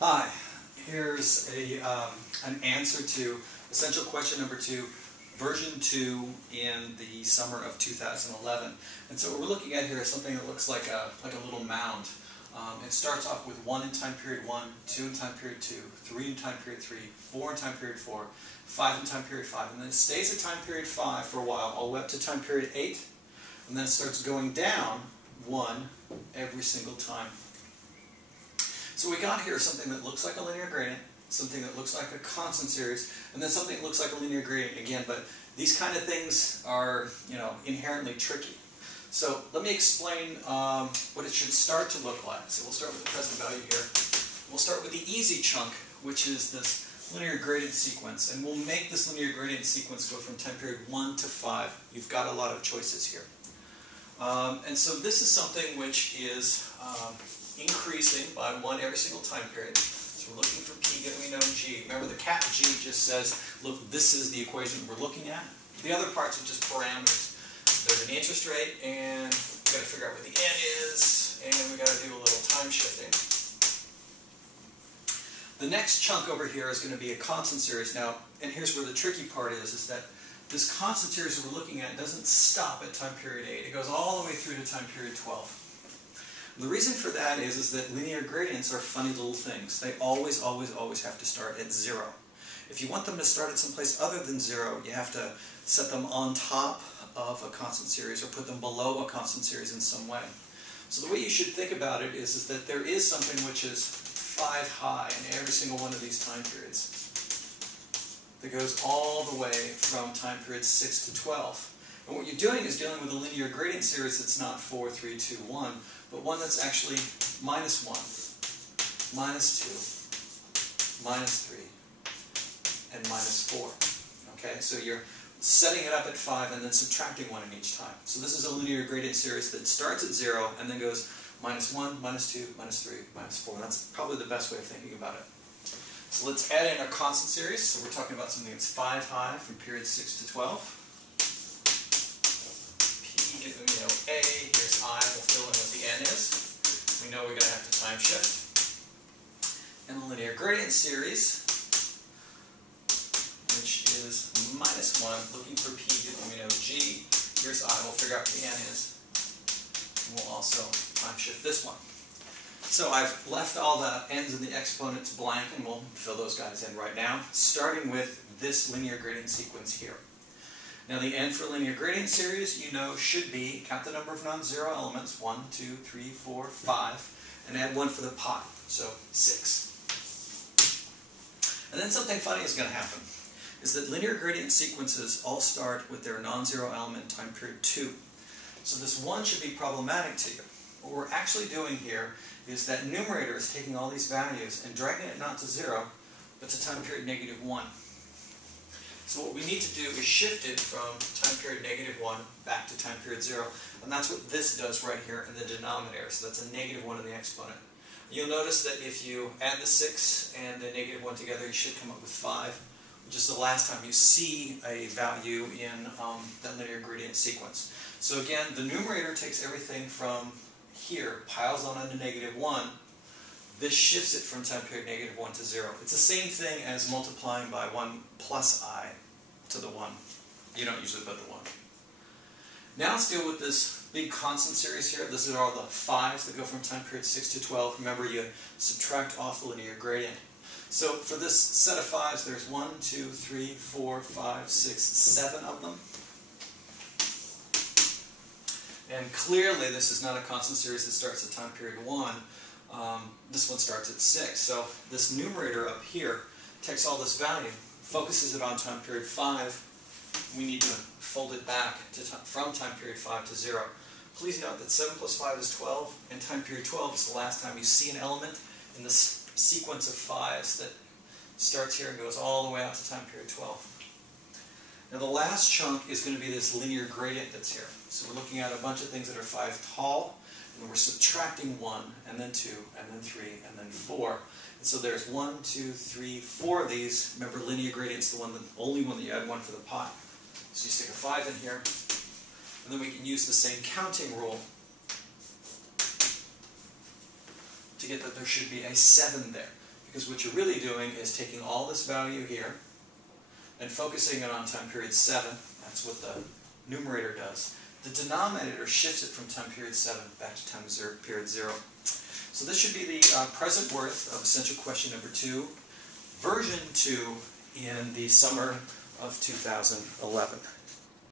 Hi, here's an answer to essential question number 2, version 2 in the summer of 2011. And so what we're looking at here is something that looks like a little mound. It starts off with 1 in time period 1, 2 in time period 2, 3 in time period 3, 4 in time period 4, 5 in time period 5, and then it stays at time period 5 for a while, all the way up to time period 8, and then it starts going down 1 every single time. So we got here something that looks like a linear gradient, something that looks like a constant series, and then something that looks like a linear gradient again. But these kind of things are, inherently tricky. So let me explain what it should start to look like. So we'll start with the present value here. We'll start with the easy chunk, which is this linear gradient sequence, and we'll make this linear gradient sequence go from time period 1 to 5. You've got a lot of choices here. And so this is something which is increasing by 1 every single time period. So we're looking for P given we know G. Remember, the cap G just says, look, this is the equation we're looking at. The other parts are just parameters. There's an interest rate, and we've got to figure out what the N is, and we've got to do a little time shifting. The next chunk over here is going to be a constant series. Now, and here's where the tricky part is that this constant series we're looking at doesn't stop at time period 8. It goes all the way through to time period 12. The reason for that is that linear gradients are funny little things. They always, always, always have to start at 0. If you want them to start at someplace other than 0, you have to set them on top of a constant series or put them below a constant series in some way. So the way you should think about it is that there is something which is 5 high in every single one of these time periods that goes all the way from time period 6 to 12. And what you're doing is dealing with a linear gradient series that's not 4, 3, 2, 1, but one that's actually minus 1, minus 2, minus 3, and minus 4. Okay, so you're setting it up at 5 and then subtracting 1 in each time. So this is a linear gradient series that starts at 0 and then goes minus 1, minus 2, minus 3, minus 4. And that's probably the best way of thinking about it. So let's add in a constant series. So we're talking about something that's 5 high from period 6 to 12. A, here's I, we'll fill in what the N is. We know we're going to have to time shift. And the linear gradient series, which is minus 1, looking for P, given we know G. Here's I, we'll figure out what the N is. And we'll also time shift this one. So I've left all the N's and the exponents blank, and we'll fill those guys in right now, starting with this linear gradient sequence here. Now the N for linear gradient series, should be, count the number of non-zero elements, 1, 2, 3, 4, 5, and add 1 for the pi, so 6. And then something funny is going to happen, is that linear gradient sequences all start with their non-zero element in time period 2. So this 1 should be problematic to you. What we're actually doing here is that numerator is taking all these values and dragging it not to 0, but to time period -1. So what we need to do is shift it from time period -1 back to time period 0. And that's what this does right here in the denominator. So that's a -1 in the exponent. You'll notice that if you add the 6 and the -1 together, you should come up with 5, which is the last time you see a value in that linear gradient sequence. So again, the numerator takes everything from here, piles on into -1. This shifts it from time period -1 to 0. It's the same thing as multiplying by 1 plus I to the 1. You don't usually put the 1. Now let's deal with this big constant series here. This is all the 5s that go from time period 6 to 12. Remember, you subtract off the linear gradient. So for this set of 5s, there's 1, 2, 3, 4, 5, 6, 7 of them. And clearly this is not a constant series that starts at time period 1. This one starts at 6. So this numerator up here takes all this value, focuses it on time period 5. We need to fold it back to from time period 5 to 0. Please note that 7 plus 5 is 12, and time period 12 is the last time you see an element in this sequence of 5s that starts here and goes all the way out to time period 12. Now the last chunk is going to be this linear gradient that's here. So we're looking at a bunch of things that are 5 tall, and we're subtracting 1, and then 2, and then 3, and then 4. And so there's 1, 2, 3, 4 of these. Remember, linear gradient's the only one that you add 1 for the pi. So you stick a 5 in here, and then we can use the same counting rule to get that there should be a 7 there. because what you're really doing is taking all this value here and focusing it on time period 7. That's what the numerator does. The denominator shifts it from time period 7 back to time period 0. So this should be the present worth of essential question number 2, version 2 in the summer of 2011.